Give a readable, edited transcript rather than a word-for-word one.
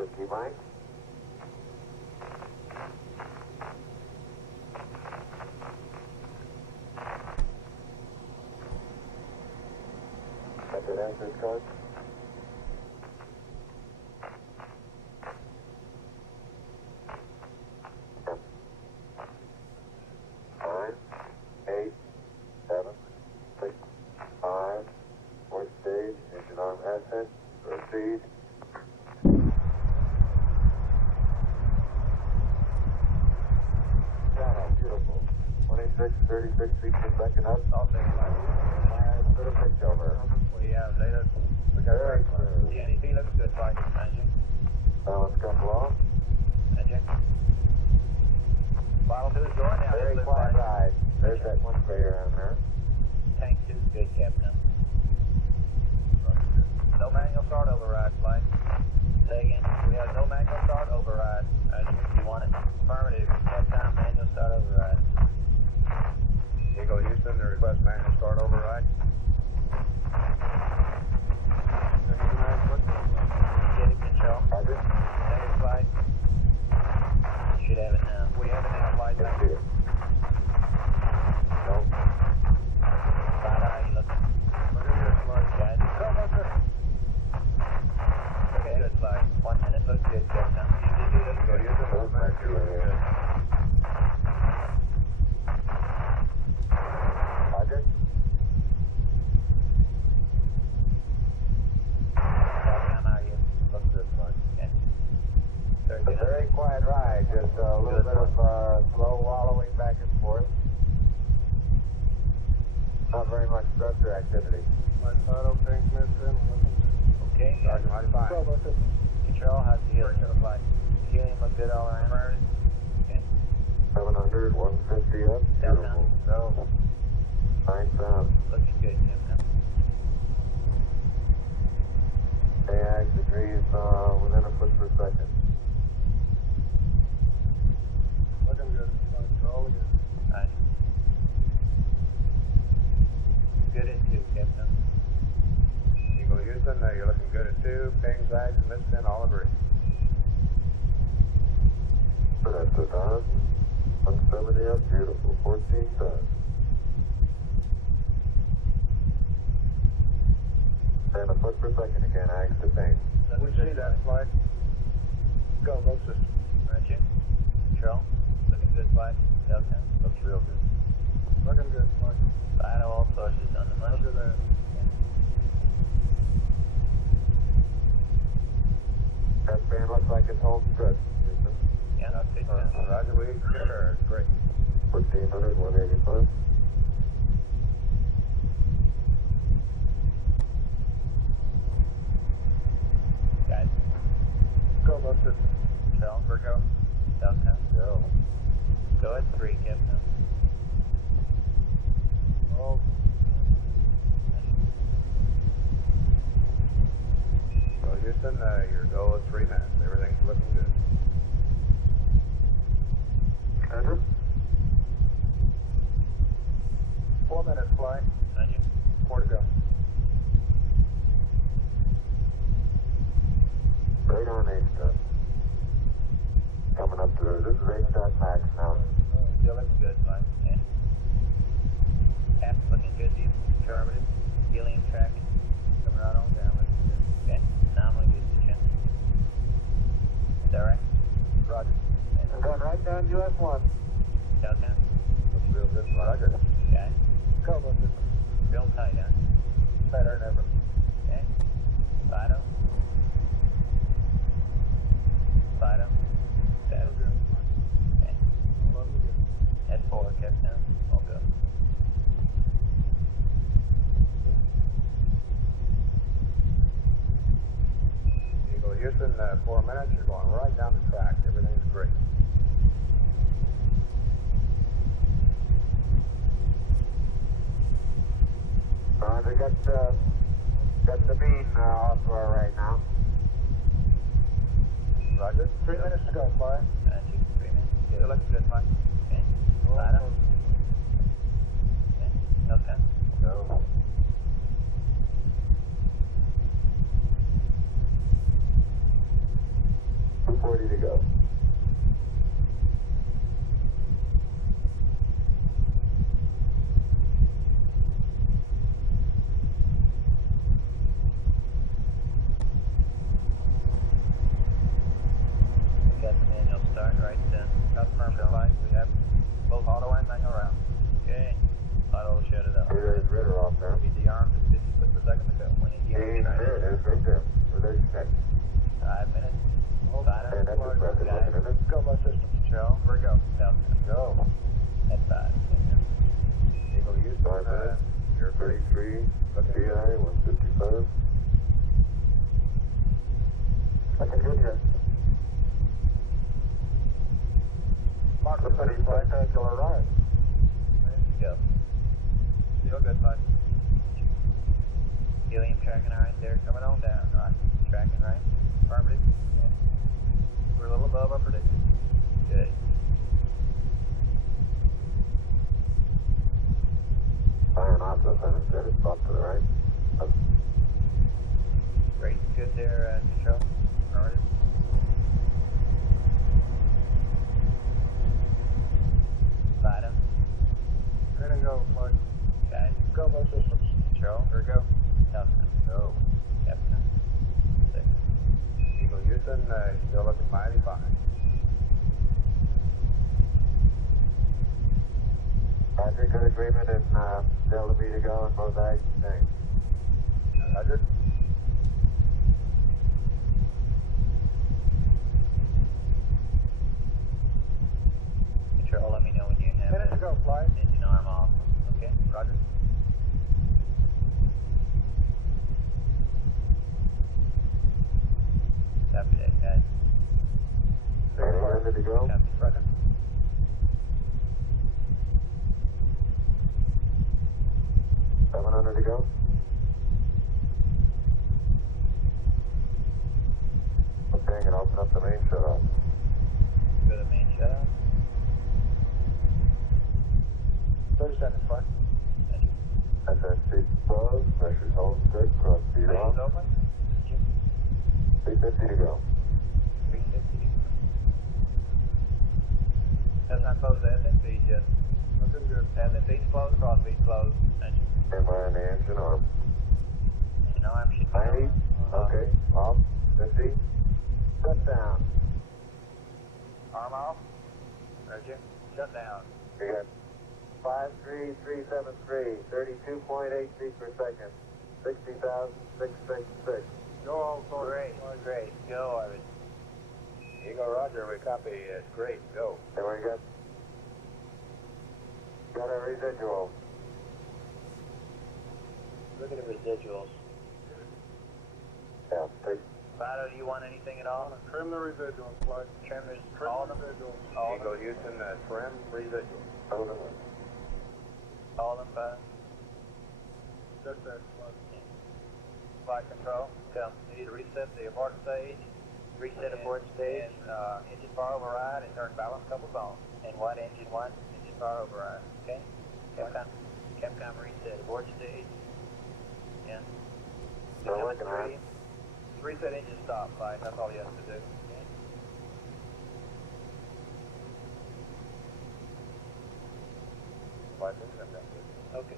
Whiskey Mike. Got that answers card? Nine, 8, 7, 6, 5, fourth stage, engine arm ascent, proceed. Beautiful. 26, 36 feet per second up. I'll take it. Put a pitch over. We have data. We got Very clear. The NEP looks good, flight. Engine. Let's come along. Engine. Bottle 2 is going down. Very quiet ride. There's that one crater on there. Tank 2 is good, Captain. No manual start override, flight. Say again. We have no manual start override. You want it? Affirmative. That time manual start override. Eagle Houston, to request manual start override. Get it, control. Roger. Negative, flight. You should have it now. We have it now, flight. Yes, dear. Nope. Flight, how you looking? Guys. Go, go, go. Okay, good, flight. 1 minute, looks good, Captain. You did Eagle good. Houston, to request good. Roger. Captain, how are you? Looks good, flight. Okay. Very It's a good. very quiet ride, just a little bit of slow wallowing back and forth. Not very much thruster activity. Okay, Roger, mighty fine. control, how's the helium look like? Helium look good all around? Okay. 700, 150 up. Beautiful. Go. 9,000. Looking good, Captain. AX degrees within a foot per second. Looking good. All good. Nice. Good at 2, Captain. Eagle Houston, you're looking good at 2. Ping, zags, and mispin, all agree. That's 1,000. 170 up. Beautiful. 14,000. And a foot per second again, AX to ping. We see that flight. Go, both systems. Roger. Control, looking good, flight. Delta, looks real good. Looking good, flight. Vital all sources on the money. Roger that. That band looks like it's home stretch. Yeah, that's good, Captain. Roger, we concur. Great. 1,500, 185. Guys, Go, both systems. control, Go. Delta. Go. Go at 3, Captain. Oh. Eagle Houston, your go at 3 minutes. Everything's looking good. Andrew? 4 minutes, flight. Roger. 4 to go. Right on 8 step. Coming up to, this is 8 step max now. Still looking good, flight. Yeah. Cap looking good, deep. Conservative. Helium tracking. Coming right on down. Looking good. Okay. Nominally good position. Is that right? Roger. And going right down US 1. Delta. Looks real good, flight. Roger. Guys, Go, both systems. real tight, huh? Better than ever. Okay. Fido. Fido. Status. Okay. Head forward, kept down. All good. Eagle Houston, 4 minutes. You're going right down the track. Everything's great. They got the beam off to our right now. Roger. 3 minutes to go, flight. 3 minutes. Still looking good, flight. Okay. Fido. Okay. Delta. Go. There it is, right there. Where there's your check. 5 minutes. Oh, Final. And that's the press. Guys. Looking at it. Go by systems, Joe. Where we go? South. Go. At 5. Eagle Houston, 5 minutes. you're 33. Looking CI 155. Looking good here. Mark Looks like a spectacular ride. Go. Feel good, bud. Helium tracking all right there. Coming on down. Right. Tracking right. Affirmative. Yeah. We're a little above our predicted. Good. Iron Optus, and it's good. It's buff to the right. Great. Good there, control. Affirmative. Bottom. Ready to go, bud. Guys. Go by systems. Control. Where we go? South. Go. Captain. 6. Eagle Houston, still looking mighty fine. Roger, good agreement in Delta B to go and both acts things. Roger. Control, let me know when you have Minute to go, flight. engine arm off. Okay. Roger. Copy that, guys. Ready to go? Copy. Roger. $700 to go. Okay, I'm gonna open up the main shutoff. Go to main shutoff. 30 seconds, flight. SSC closed, pressure's holding good, cross speed Lanes off. open. 350 to go. 350. Does not close the ascent feed yet. Looking good. Ascent feed's closed, cross feed's closed. Engine. Am I on the engine arm? Engine arm should be 90, on. okay, off, 50, shut down. Arm off. Roger. Shut down. We got 53373, 32.8 feet per second, 60,666. Go all forward. Great. Great. Go, Arvid. Eagle Roger, we copy. It's great. Go. And we got a residual. Look at the residuals. Yeah, take Fido, do you want anything at all? Trim the residuals, flight. Trim is Trim all the of them. residuals. All of Eagle them. Houston, trim residuals. hold on. All of them, Fido. Just that, flight. Flight control. Come. You need to reset the abort stage. Reset abort stage. And engine fire override and turn balance couple on. And what engine 1? Engine fire override. Okay? Capcom reset abort stage. Yeah. We're Number working on 3. it. Reset engine stop, flight. That's all you have to do. Okay? Flight, that's good. Okay.